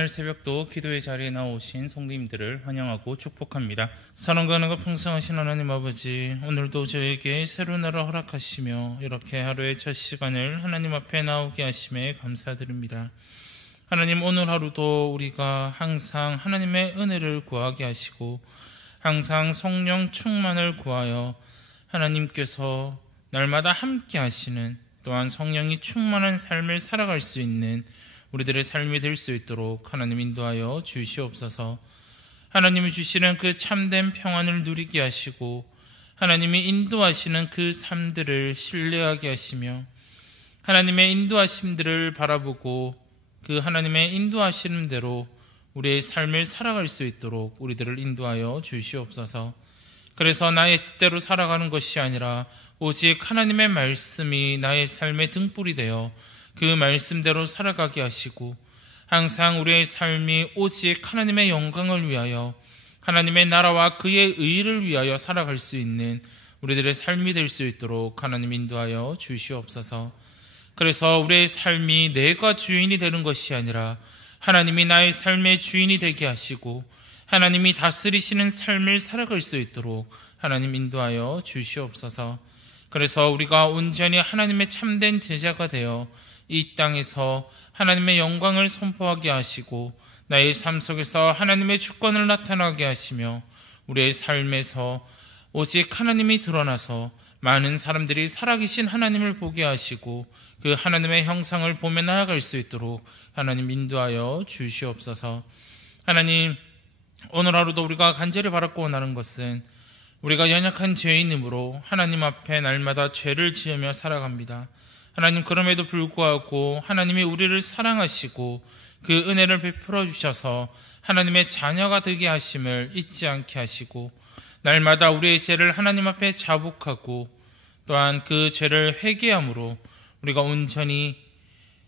오늘 새벽도 기도의 자리에 나오신 성도님들을 환영하고 축복합니다. 사랑과 은혜가 풍성하신 하나님 아버지, 오늘도 저에게 새로운 날을 허락하시며 이렇게 하루의 첫 시간을 하나님 앞에 나오게 하심에 감사드립니다. 하나님, 오늘 하루도 우리가 항상 하나님의 은혜를 구하게 하시고 항상 성령 충만을 구하여 하나님께서 날마다 함께 하시는, 또한 성령이 충만한 삶을 살아갈 수 있는 우리들의 삶이 될 수 있도록 하나님 인도하여 주시옵소서. 하나님이 주시는 그 참된 평안을 누리게 하시고 하나님이 인도하시는 그 삶들을 신뢰하게 하시며 하나님의 인도하심들을 바라보고 그 하나님의 인도하시는 대로 우리의 삶을 살아갈 수 있도록 우리들을 인도하여 주시옵소서. 그래서 나의 뜻대로 살아가는 것이 아니라 오직 하나님의 말씀이 나의 삶의 등불이 되어 그 말씀대로 살아가게 하시고 항상 우리의 삶이 오직 하나님의 영광을 위하여 하나님의 나라와 그의 의를 위하여 살아갈 수 있는 우리들의 삶이 될 수 있도록 하나님 인도하여 주시옵소서. 그래서 우리의 삶이 내가 주인이 되는 것이 아니라 하나님이 나의 삶의 주인이 되게 하시고 하나님이 다스리시는 삶을 살아갈 수 있도록 하나님 인도하여 주시옵소서. 그래서 우리가 온전히 하나님의 참된 제자가 되어 이 땅에서 하나님의 영광을 선포하게 하시고 나의 삶 속에서 하나님의 주권을 나타나게 하시며 우리의 삶에서 오직 하나님이 드러나서 많은 사람들이 살아계신 하나님을 보게 하시고 그 하나님의 형상을 보며 나아갈 수 있도록 하나님 인도하여 주시옵소서. 하나님, 오늘 하루도 우리가 간절히 바라고 원하는 것은 우리가 연약한 죄인이므로 하나님 앞에 날마다 죄를 지으며 살아갑니다. 하나님, 그럼에도 불구하고 하나님이 우리를 사랑하시고 그 은혜를 베풀어 주셔서 하나님의 자녀가 되게 하심을 잊지 않게 하시고 날마다 우리의 죄를 하나님 앞에 자복하고 또한 그 죄를 회개함으로 우리가 온전히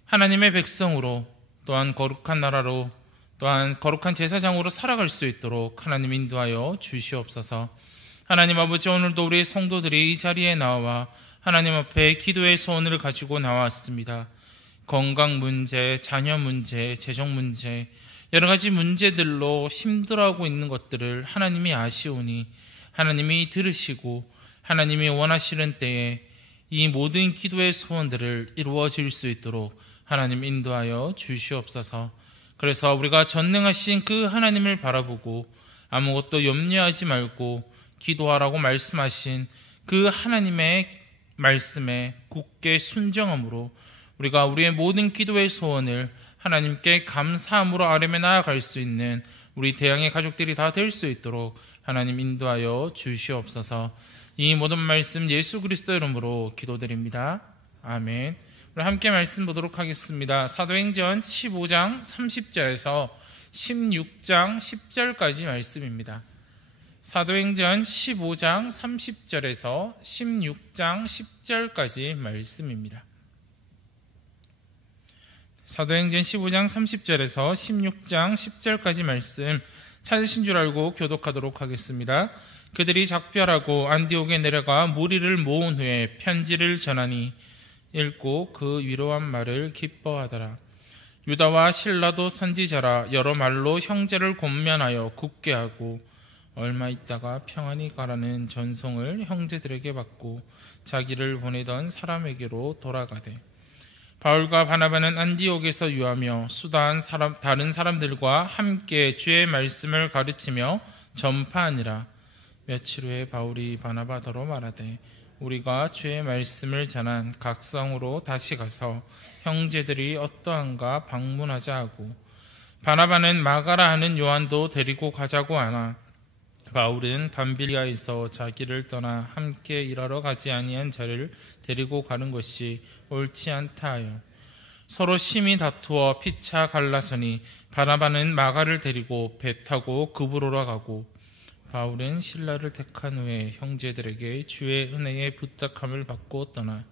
하나님의 백성으로 또한 거룩한 나라로 또한 거룩한 제사장으로 살아갈 수 있도록 하나님 인도하여 주시옵소서. 하나님 아버지, 오늘도 우리의 성도들이 이 자리에 나와 하나님 앞에 기도의 소원을 가지고 나왔습니다. 건강 문제, 자녀 문제, 재정 문제, 여러 가지 문제들로 힘들어하고 있는 것들을 하나님이 아시오니 하나님이 들으시고 하나님이 원하시는 때에 이 모든 기도의 소원들을 이루어질 수 있도록 하나님 인도하여 주시옵소서. 그래서 우리가 전능하신 그 하나님을 바라보고 아무것도 염려하지 말고 기도하라고 말씀하신 그 하나님의 말씀에 굳게 순종함으로 우리가 우리의 모든 기도의 소원을 하나님께 감사함으로 아뢰며 나아갈 수 있는 우리 대양의 가족들이 다 될 수 있도록 하나님 인도하여 주시옵소서. 이 모든 말씀 예수 그리스도 이름으로 기도드립니다. 아멘. 우리 함께 말씀 보도록 하겠습니다. 사도행전 15장 30절에서 16장 10절까지 말씀입니다. 사도행전 15장 30절에서 16장 10절까지 말씀입니다. 사도행전 15장 30절에서 16장 10절까지 말씀 찾으신 줄 알고 교독하도록 하겠습니다. 그들이 작별하고 안디옥에 내려가 무리를 모은 후에 편지를 전하니 읽고 그 위로한 말을 기뻐하더라. 유다와 실라도 선지자라 여러 말로 형제를 권면하여 굳게 하고 얼마 있다가 평안히 가라는 전송을 형제들에게 받고 자기를 보내던 사람에게로 돌아가되 바울과 바나바는 안디옥에서 유하며 수다한 다른 사람들과 함께 주의 말씀을 가르치며 전파하니라. 며칠 후에 바울이 바나바더러 말하되 우리가 주의 말씀을 전한 각 성으로 다시 가서 형제들이 어떠한가 방문하자 하고 바나바는 마가라 하는 요한도 데리고 가자고 하나 바울은 밤빌리아에서 자기를 떠나 함께 일하러 가지 아니한 자를 데리고 가는 것이 옳지 않다 하여 서로 심히 다투어 피차 갈라서니 바나바는 마가를 데리고 배 타고 그브로로 가고 바울은 실라를 택한 후에 형제들에게 주의 은혜의 부탁함을 받고 떠나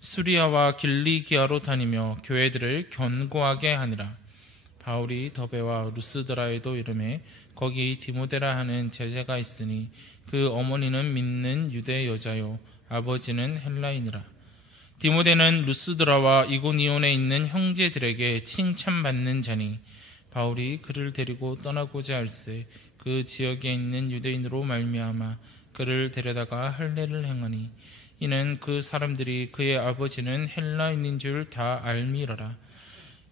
수리아와 길리기아로 다니며 교회들을 견고하게 하니라. 바울이 더베와 루스드라에도 이르매 거기 디모데라 하는 제자가 있으니 그 어머니는 믿는 유대 여자요 아버지는 헬라인이라. 디모데는 루스드라와 이고니온에 있는 형제들에게 칭찬받는 자니 바울이 그를 데리고 떠나고자 할새 그 지역에 있는 유대인으로 말미암아 그를 데려다가 할례를 행하니 이는 그 사람들이 그의 아버지는 헬라인인 줄 다 알미러라.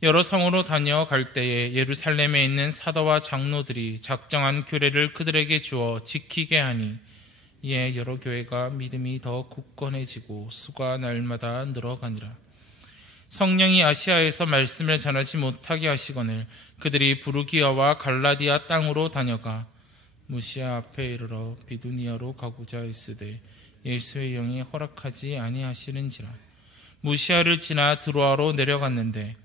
여러 성으로 다녀갈 때에 예루살렘에 있는 사도와 장로들이 작정한 규례를 그들에게 주어 지키게 하니 이에 여러 교회가 믿음이 더 굳건해지고 수가 날마다 늘어가니라. 성령이 아시아에서 말씀을 전하지 못하게 하시거늘 그들이 부르기아와 갈라디아 땅으로 다녀가 무시아 앞에 이르러 비두니아로 가고자 했으되 예수의 영이 허락하지 아니하시는지라. 무시아를 지나 드로아로 내려갔는데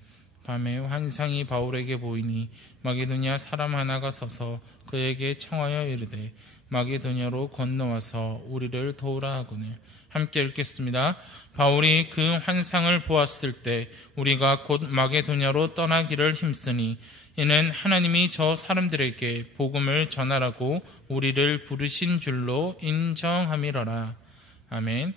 밤에 환상이 바울에게 보이니 마게도냐 사람 하나가 서서 그에게 청하여 이르되 마게도냐로 건너와서 우리를 도우라 하거늘. 함께 읽겠습니다. 바울이 그 환상을 보았을 때 우리가 곧 마게도냐로 떠나기를 힘쓰니 이는 하나님이 저 사람들에게 복음을 전하라고 우리를 부르신 줄로 인정함이러라. 아멘.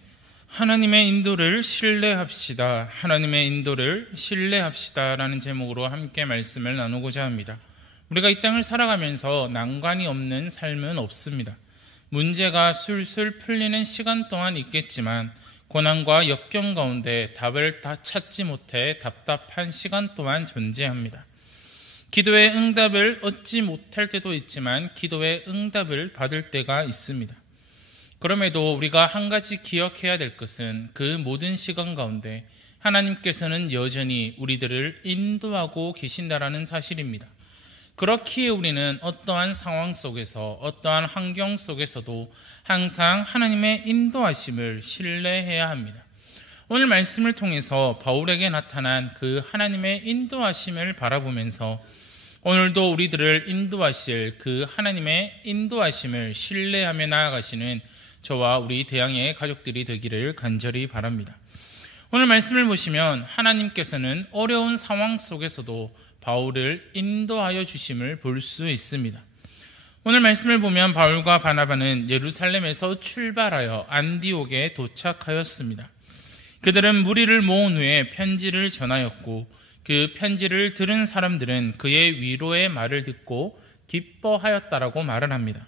하나님의 인도를 신뢰합시다. 하나님의 인도를 신뢰합시다 라는 제목으로 함께 말씀을 나누고자 합니다. 우리가 이 땅을 살아가면서 난관이 없는 삶은 없습니다. 문제가 술술 풀리는 시간 동안 있겠지만 고난과 역경 가운데 답을 다 찾지 못해 답답한 시간 또한 존재합니다. 기도의 응답을 얻지 못할 때도 있지만 기도의 응답을 받을 때가 있습니다. 그럼에도 우리가 한 가지 기억해야 될 것은 그 모든 시간 가운데 하나님께서는 여전히 우리들을 인도하고 계신다라는 사실입니다. 그렇기에 우리는 어떠한 상황 속에서 어떠한 환경 속에서도 항상 하나님의 인도하심을 신뢰해야 합니다. 오늘 말씀을 통해서 바울에게 나타난 그 하나님의 인도하심을 바라보면서 오늘도 우리들을 인도하실 그 하나님의 인도하심을 신뢰하며 나아가시는 저와 우리 대양의 가족들이 되기를 간절히 바랍니다. 오늘 말씀을 보시면 하나님께서는 어려운 상황 속에서도 바울을 인도하여 주심을 볼 수 있습니다. 오늘 말씀을 보면 바울과 바나바는 예루살렘에서 출발하여 안디옥에 도착하였습니다. 그들은 무리를 모은 후에 편지를 전하였고 그 편지를 들은 사람들은 그의 위로의 말을 듣고 기뻐하였다라고 말을 합니다.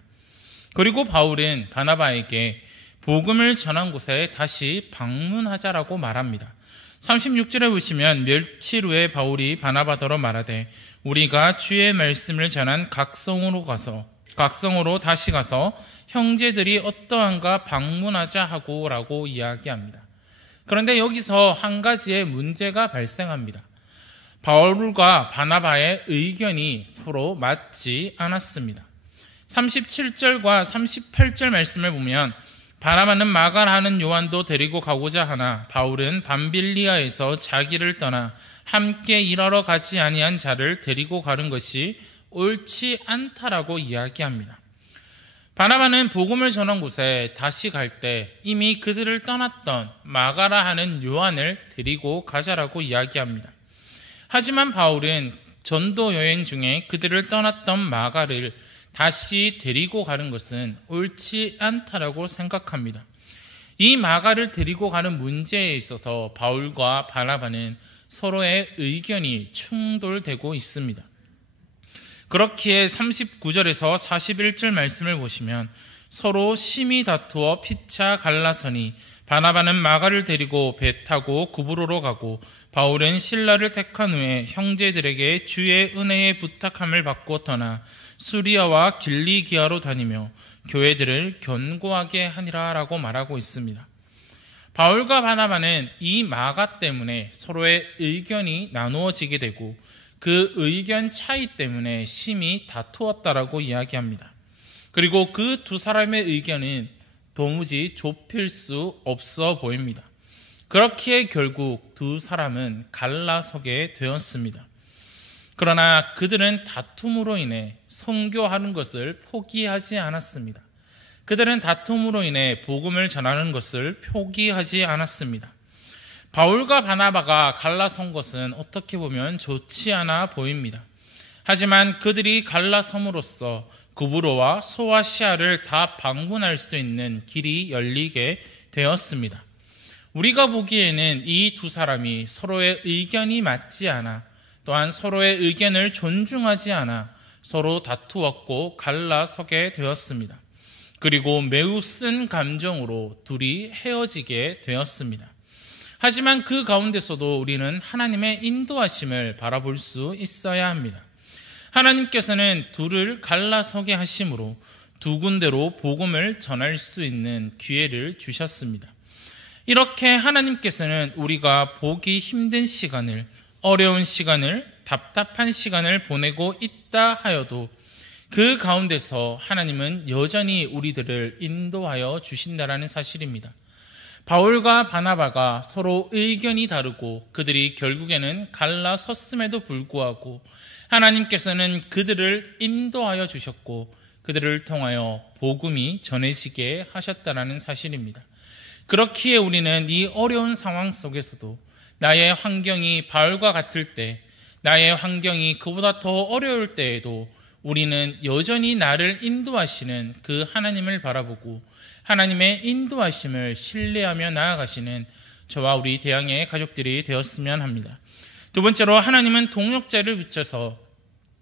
그리고 바울은 바나바에게 복음을 전한 곳에 다시 방문하자라고 말합니다. 36절에 보시면 며칠 후에 바울이 바나바더러 말하되 우리가 주의 말씀을 전한 각성으로 다시 가서 형제들이 어떠한가 방문하자 하고 라고 이야기합니다. 그런데 여기서 한 가지의 문제가 발생합니다. 바울과 바나바의 의견이 서로 맞지 않았습니다. 37절과 38절 말씀을 보면 바나바는 마가라는 요한도 데리고 가고자 하나 바울은 밤빌리아에서 자기를 떠나 함께 일하러 가지 아니한 자를 데리고 가는 것이 옳지 않다라고 이야기합니다. 바나바는 복음을 전한 곳에 다시 갈 때 이미 그들을 떠났던 마가라 하는 요한을 데리고 가자라고 이야기합니다. 하지만 바울은 전도 여행 중에 그들을 떠났던 마가를 다시 데리고 가는 것은 옳지 않다라고 생각합니다. 이 마가를 데리고 가는 문제에 있어서 바울과 바나바는 서로의 의견이 충돌되고 있습니다. 그렇기에 39절에서 41절 말씀을 보시면 서로 심히 다투어 피차 갈라서니 바나바는 마가를 데리고 배 타고 구브로로 가고 바울은 실라를 택한 후에 형제들에게 주의 은혜의 부탁함을 받고 떠나 수리아와 길리기아로 다니며 교회들을 견고하게 하니라 라고 말하고 있습니다. 바울과 바나바는 이 마가 때문에 서로의 의견이 나누어지게 되고 그 의견 차이 때문에 심히 다투었다라고 이야기합니다. 그리고 그 두 사람의 의견은 도무지 좁힐 수 없어 보입니다. 그렇기에 결국 두 사람은 갈라서게 되었습니다. 그러나 그들은 다툼으로 인해 선교하는 것을 포기하지 않았습니다. 그들은 다툼으로 인해 복음을 전하는 것을 포기하지 않았습니다. 바울과 바나바가 갈라선 것은 어떻게 보면 좋지 않아 보입니다. 하지만 그들이 갈라섬으로써 구브로와 소아시아를 다 방문할 수 있는 길이 열리게 되었습니다. 우리가 보기에는 이 두 사람이 서로의 의견이 맞지 않아 또한 서로의 의견을 존중하지 않아 서로 다투었고 갈라서게 되었습니다. 그리고 매우 쓴 감정으로 둘이 헤어지게 되었습니다. 하지만 그 가운데서도 우리는 하나님의 인도하심을 바라볼 수 있어야 합니다. 하나님께서는 둘을 갈라서게 하심으로 두 군데로 복음을 전할 수 있는 기회를 주셨습니다. 이렇게 하나님께서는 우리가 보기 힘든 시간을, 어려운 시간을, 답답한 시간을 보내고 있다 하여도 그 가운데서 하나님은 여전히 우리들을 인도하여 주신다라는 사실입니다. 바울과 바나바가 서로 의견이 다르고 그들이 결국에는 갈라섰음에도 불구하고 하나님께서는 그들을 인도하여 주셨고 그들을 통하여 복음이 전해지게 하셨다라는 사실입니다. 그렇기에 우리는 이 어려운 상황 속에서도 나의 환경이 바울과 같을 때, 나의 환경이 그보다 더 어려울 때에도 우리는 여전히 나를 인도하시는 그 하나님을 바라보고 하나님의 인도하심을 신뢰하며 나아가시는 저와 우리 대양의 가족들이 되었으면 합니다. 두 번째로 하나님은 동역자를 붙여서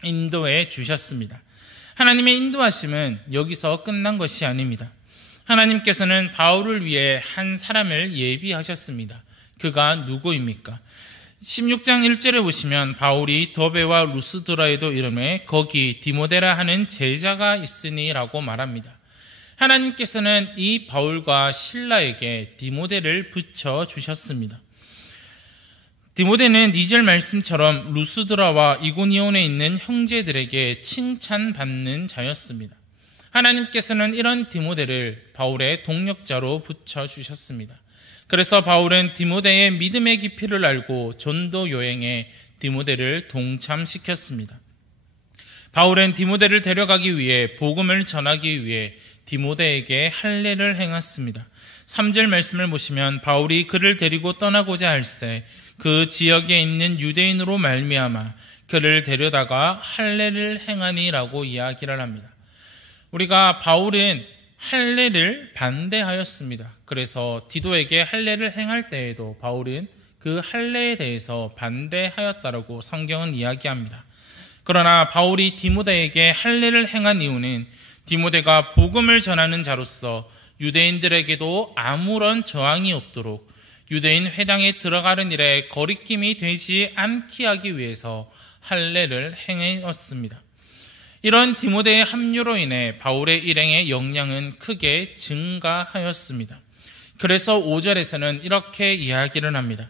인도해 주셨습니다. 하나님의 인도하심은 여기서 끝난 것이 아닙니다. 하나님께서는 바울을 위해 한 사람을 예비하셨습니다. 그가 누구입니까? 16장 1절에 보시면 바울이 더베와 루스드라에도 이름에 거기 디모데라 하는 제자가 있으니 라고 말합니다. 하나님께서는 이 바울과 실라에게 디모데를 붙여주셨습니다. 디모데는 2절 말씀처럼 루스드라와 이고니온에 있는 형제들에게 칭찬받는 자였습니다. 하나님께서는 이런 디모데를 바울의 동역자로 붙여주셨습니다. 그래서 바울은 디모데의 믿음의 깊이를 알고 전도 여행에 디모데를 동참시켰습니다. 바울은 디모데를 데려가기 위해 복음을 전하기 위해 디모데에게 할례를 행했습니다. 3절 말씀을 보시면 바울이 그를 데리고 떠나고자 할새 그 지역에 있는 유대인으로 말미암아 그를 데려다가 할례를 행하니라고 이야기를 합니다. 우리가 바울은 할례를 반대하였습니다. 그래서 디도에게 할례를 행할 때에도 바울은 그 할례에 대해서 반대하였다라고 성경은 이야기합니다. 그러나 바울이 디모데에게 할례를 행한 이유는 디모데가 복음을 전하는 자로서 유대인들에게도 아무런 저항이 없도록 유대인 회당에 들어가는 일에 거리낌이 되지 않게 하기 위해서 할례를 행했습니다. 이런 디모데의 합류로 인해 바울의 일행의 역량은 크게 증가하였습니다. 그래서 5절에서는 이렇게 이야기를 합니다.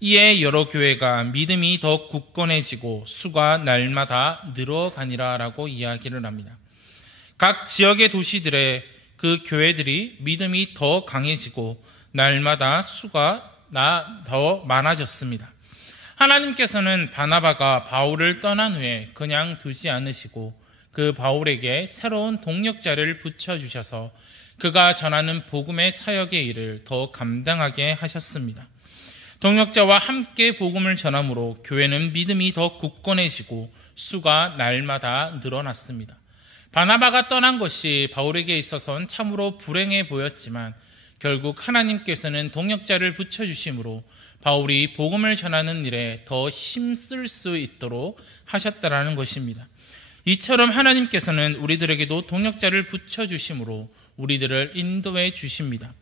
이에 여러 교회가 믿음이 더 굳건해지고 수가 날마다 늘어가니라 라고 이야기를 합니다. 각 지역의 도시들의 그 교회들이 믿음이 더 강해지고 날마다 수가 더 많아졌습니다. 하나님께서는 바나바가 바울을 떠난 후에 그냥 두지 않으시고 그 바울에게 새로운 동역자를 붙여주셔서 그가 전하는 복음의 사역의 일을 더 감당하게 하셨습니다. 동역자와 함께 복음을 전함으로 교회는 믿음이 더 굳건해지고 수가 날마다 늘어났습니다. 바나바가 떠난 것이 바울에게 있어서는 참으로 불행해 보였지만 결국 하나님께서는 동역자를 붙여주심으로 바울이 복음을 전하는 일에 더 힘쓸 수 있도록 하셨다라는 것입니다. 이처럼 하나님께서는 우리들에게도 동역자를 붙여주심으로 우리들을 인도해 주십니다.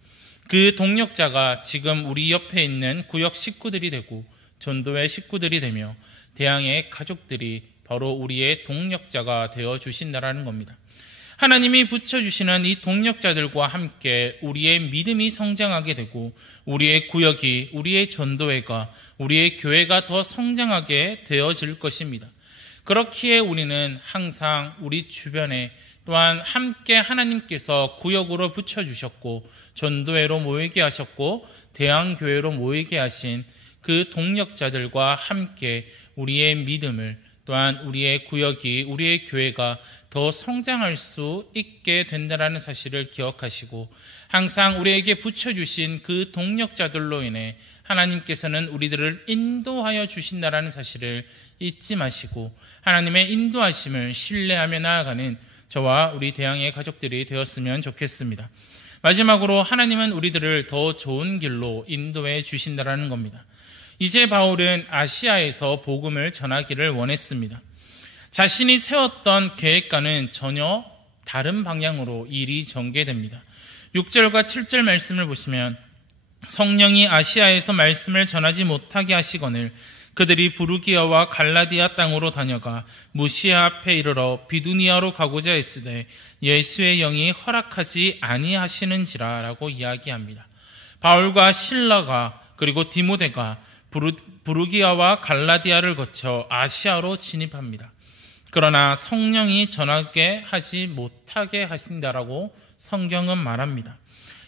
그 동역자가 지금 우리 옆에 있는 구역 식구들이 되고 전도의 식구들이 되며 대양의 가족들이 바로 우리의 동역자가 되어 주신다라는 겁니다. 하나님이 붙여주시는 이 동역자들과 함께 우리의 믿음이 성장하게 되고 우리의 구역이, 우리의 전도회가, 우리의 교회가 더 성장하게 되어질 것입니다. 그렇기에 우리는 항상 우리 주변에 또한 함께 하나님께서 구역으로 붙여주셨고 전도회로 모이게 하셨고 대양교회로 모이게 하신 그 동역자들과 함께 우리의 믿음을 또한 우리의 구역이, 우리의 교회가 더 성장할 수 있게 된다는 사실을 기억하시고 항상 우리에게 붙여주신 그 동역자들로 인해 하나님께서는 우리들을 인도하여 주신다는 사실을 잊지 마시고 하나님의 인도하심을 신뢰하며 나아가는 저와 우리 대양의 가족들이 되었으면 좋겠습니다. 마지막으로 하나님은 우리들을 더 좋은 길로 인도해 주신다는 겁니다. 이제 바울은 아시아에서 복음을 전하기를 원했습니다. 자신이 세웠던 계획과는 전혀 다른 방향으로 일이 전개됩니다. 6절과 7절 말씀을 보시면 성령이 아시아에서 말씀을 전하지 못하게 하시거늘 그들이 부르기아와 갈라디아 땅으로 다녀가 무시아 앞에 이르러 비두니아로 가고자 했으되 예수의 영이 허락하지 아니하시는지라 라고 이야기합니다. 바울과 실라가 그리고 디모데가 부르기아와 갈라디아를 거쳐 아시아로 진입합니다. 그러나 성령이 전하게 하지 못하게 하신다라고 성경은 말합니다.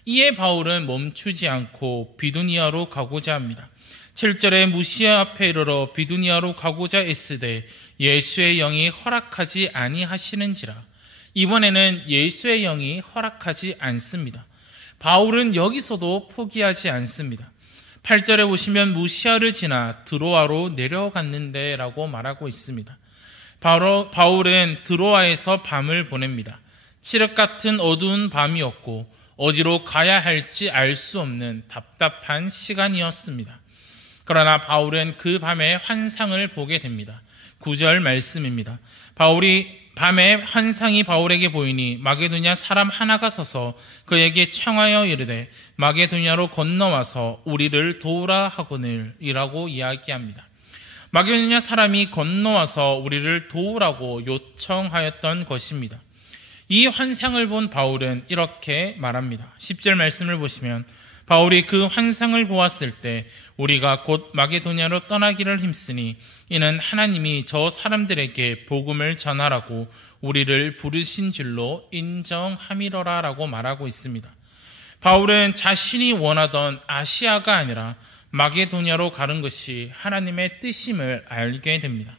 이에 바울은 멈추지 않고 비두니아로 가고자 합니다. 7절에 무시아 앞에 이르러 비두니아로 가고자 애쓰되 예수의 영이 허락하지 아니하시는지라. 이번에는 예수의 영이 허락하지 않습니다. 바울은 여기서도 포기하지 않습니다. 8절에 보시면 무시아를 지나 드로아로 내려갔는데 라고 말하고 있습니다. 바울은 드로아에서 밤을 보냅니다. 칠흑 같은 어두운 밤이었고 어디로 가야 할지 알 수 없는 답답한 시간이었습니다. 그러나 바울은 그 밤에 환상을 보게 됩니다. 9절 말씀입니다. 밤에 환상이 바울에게 보이니 마게도냐 사람 하나가 서서 그에게 청하여 이르되 마게도냐로 건너와서 우리를 도우라 하거늘 이라고 이야기합니다. 마게도냐 사람이 건너와서 우리를 도우라고 요청하였던 것입니다. 이 환상을 본 바울은 이렇게 말합니다. 10절 말씀을 보시면 바울이 그 환상을 보았을 때 우리가 곧 마게도냐로 떠나기를 힘쓰니 이는 하나님이 저 사람들에게 복음을 전하라고 우리를 부르신 줄로 인정함이로라 라고 말하고 있습니다. 바울은 자신이 원하던 아시아가 아니라 마게도냐로 가는 것이 하나님의 뜻임을 알게 됩니다.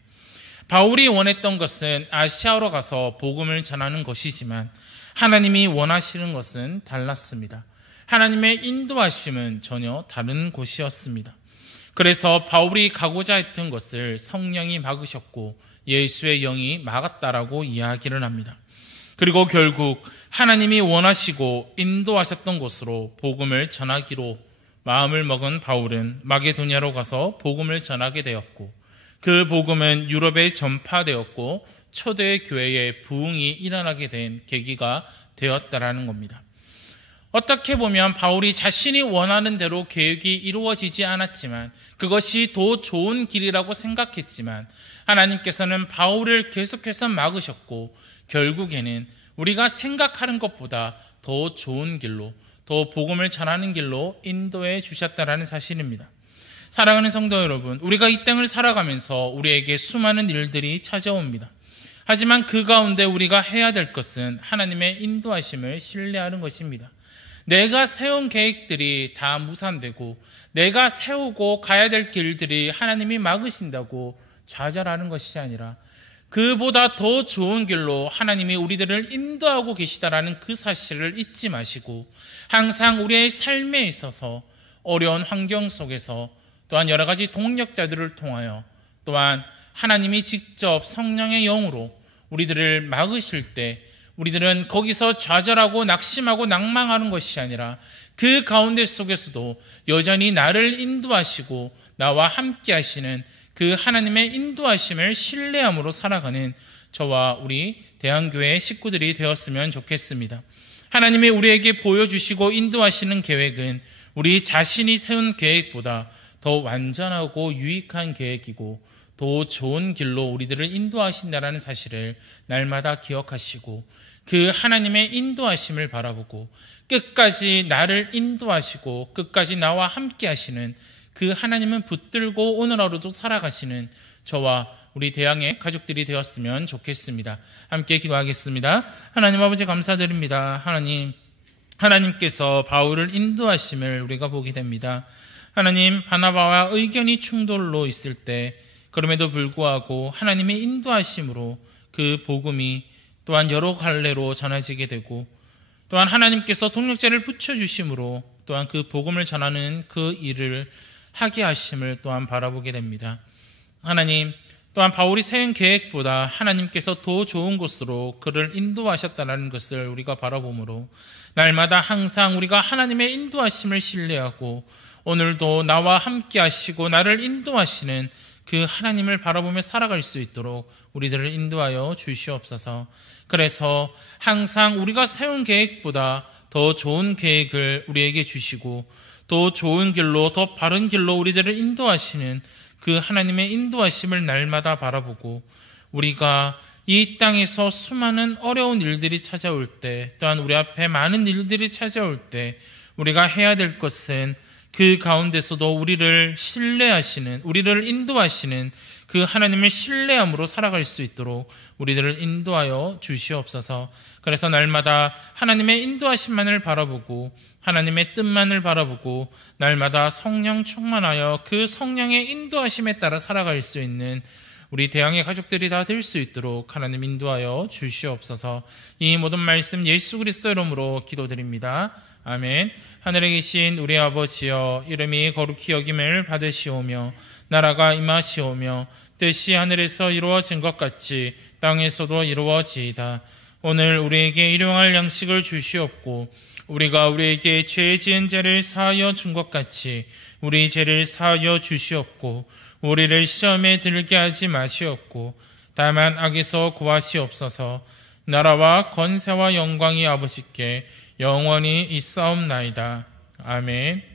바울이 원했던 것은 아시아로 가서 복음을 전하는 것이지만 하나님이 원하시는 것은 달랐습니다. 하나님의 인도하심은 전혀 다른 곳이었습니다. 그래서 바울이 가고자 했던 것을 성령이 막으셨고 예수의 영이 막았다라고 이야기를 합니다. 그리고 결국 하나님이 원하시고 인도하셨던 곳으로 복음을 전하기로 마음을 먹은 바울은 마게도냐로 가서 복음을 전하게 되었고 그 복음은 유럽에 전파되었고 초대 교회의 부흥이 일어나게 된 계기가 되었다라는 겁니다. 어떻게 보면 바울이 자신이 원하는 대로 계획이 이루어지지 않았지만 그것이 더 좋은 길이라고 생각했지만 하나님께서는 바울을 계속해서 막으셨고 결국에는 우리가 생각하는 것보다 더 좋은 길로 더 복음을 전하는 길로 인도해 주셨다라는 사실입니다. 사랑하는 성도 여러분, 우리가 이 땅을 살아가면서 우리에게 수많은 일들이 찾아옵니다. 하지만 그 가운데 우리가 해야 될 것은 하나님의 인도하심을 신뢰하는 것입니다. 내가 세운 계획들이 다 무산되고 내가 세우고 가야 될 길들이 하나님이 막으신다고 좌절하는 것이 아니라 그보다 더 좋은 길로 하나님이 우리들을 인도하고 계시다라는 그 사실을 잊지 마시고 항상 우리의 삶에 있어서 어려운 환경 속에서 또한 여러 가지 동력자들을 통하여 또한 하나님이 직접 성령의 영으로 우리들을 막으실 때 우리들은 거기서 좌절하고 낙심하고 낭망하는 것이 아니라 그 가운데 속에서도 여전히 나를 인도하시고 나와 함께 하시는 그 하나님의 인도하심을 신뢰함으로 살아가는 저와 우리 대한교회 식구들이 되었으면 좋겠습니다. 하나님이 우리에게 보여주시고 인도하시는 계획은 우리 자신이 세운 계획보다 더 완전하고 유익한 계획이고 더 좋은 길로 우리들을 인도하신다는 사실을 날마다 기억하시고 그 하나님의 인도하심을 바라보고 끝까지 나를 인도하시고 끝까지 나와 함께 하시는 그 하나님은 붙들고 오늘 하루도 살아가시는 저와 우리 대양의 가족들이 되었으면 좋겠습니다. 함께 기도하겠습니다. 하나님 아버지 감사드립니다. 하나님께서 바울을 인도하심을 우리가 보게 됩니다. 하나님, 바나바와 의견이 충돌로 있을 때 그럼에도 불구하고 하나님의 인도하심으로 그 복음이 또한 여러 갈래로 전해지게 되고 또한 하나님께서 동력자를 붙여주심으로 또한 그 복음을 전하는 그 일을 하게 하심을 또한 바라보게 됩니다. 하나님, 또한 바울이 세운 계획보다 하나님께서 더 좋은 곳으로 그를 인도하셨다는 것을 우리가 바라보므로 날마다 항상 우리가 하나님의 인도하심을 신뢰하고 오늘도 나와 함께 하시고 나를 인도하시는 그 하나님을 바라보며 살아갈 수 있도록 우리들을 인도하여 주시옵소서. 그래서 항상 우리가 세운 계획보다 더 좋은 계획을 우리에게 주시고 더 좋은 길로, 더 바른 길로 우리들을 인도하시는 그 하나님의 인도하심을 날마다 바라보고 우리가 이 땅에서 수많은 어려운 일들이 찾아올 때, 또한 우리 앞에 많은 일들이 찾아올 때 우리가 해야 될 것은 그 가운데서도 우리를 신뢰하시는, 우리를 인도하시는 그 하나님을 신뢰함으로 살아갈 수 있도록 우리들을 인도하여 주시옵소서. 그래서 날마다 하나님의 인도하심만을 바라보고 하나님의 뜻만을 바라보고 날마다 성령 충만하여 그 성령의 인도하심에 따라 살아갈 수 있는 우리 대양의 가족들이 다 될 수 있도록 하나님 인도하여 주시옵소서. 이 모든 말씀 예수 그리스도 이름으로 기도드립니다. 아멘. 하늘에 계신 우리 아버지여, 이름이 거룩히 여김을 받으시오며 나라가 임하시오며 뜻이 하늘에서 이루어진 것 같이 땅에서도 이루어지이다. 오늘 우리에게 일용할 양식을 주시옵고 우리가 우리에게 죄 지은 죄를 사하여 준 것 같이 우리 죄를 사하여 주시옵고 우리를 시험에 들게 하지 마시옵고 다만 악에서 구하시옵소서. 나라와 권세와 영광이 아버지께 영원히 있사옵나이다. 아멘.